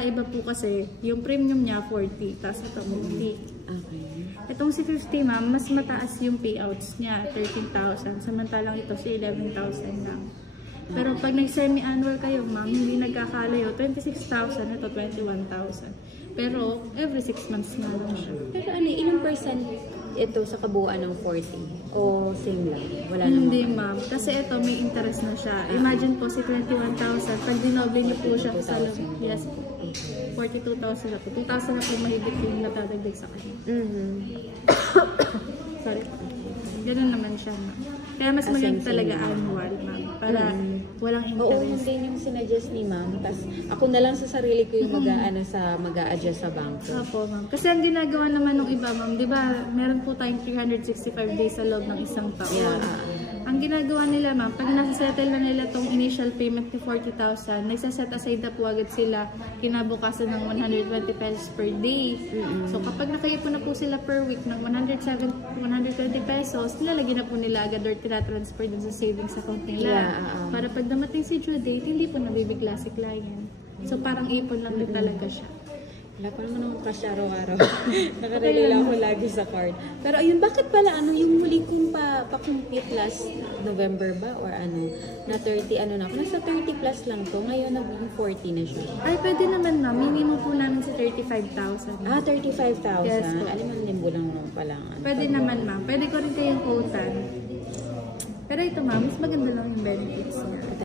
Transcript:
pagkaiba po kasi, yung premium niya 40, tapos ito 50. Okay. Itong si 50 ma'am, mas mataas yung payouts niya, 13,000. Samantalang ito si 11,000 lang. Pero pag nag-semi-annual kayo ma'am, hindi nagkakalayo, 26,000, ito 21,000. Pero every 6 months na lang siya. Pero ano, ilang percent ito sa kabuuan ng 40? O same lang? Wala naman? Hindi ma'am, kasi ito may interest na siya. Imagine po si 21,000, pag dinoble niyo po siya sa loob, yes po. 42,000 na po. 2,000 na po mahigit yung natadagdag sa kanya. Sorry. Ganun naman siya ma'am. Kaya mas maganda talaga annual ma'am. Para walang Oo, interest. din yung sinadjust ni ma'am. Tapos ako na lang sa sarili ko yung mag-a-adjust sa bangko. Opo ma'am. Kasi ang ginagawa naman ng iba ma'am, di ba meron po tayong 365 days sa loob ng isang taon. Yeah. Ang ginagawa nila ma'am, pag nasa-settle na nila tong initial payment ni 40,000, nagsaset aside na po agad sila kinabukasan ng 120 pesos per day. So kapag nakaipon na po sila per week ng 120 pesos, nilalagyan na po nila agad or tinatransfer dun sa savings account nila. Para pag dumating si due date, hindi po nabibigla si client. So parang ipon lang din talaga siya. Wala pa naman akong cash araw-araw. Nakarelay lang ako lagi sa card. Pero ayun, bakit pala yung muli kong pa-complete last November ba? Or na 30, na ako. Nasa 30 plus lang to. Ngayon naging 40 na siya. Ay, pwede naman ma'am. Minimum po namin sa 35,000. 35,000? Yes po. Alam mo, limbo lang naman pala. Pwede naman ma'am. Pwede ko rin kayong quotan. Pero ito ma'am, mas maganda lang yung benefits niya.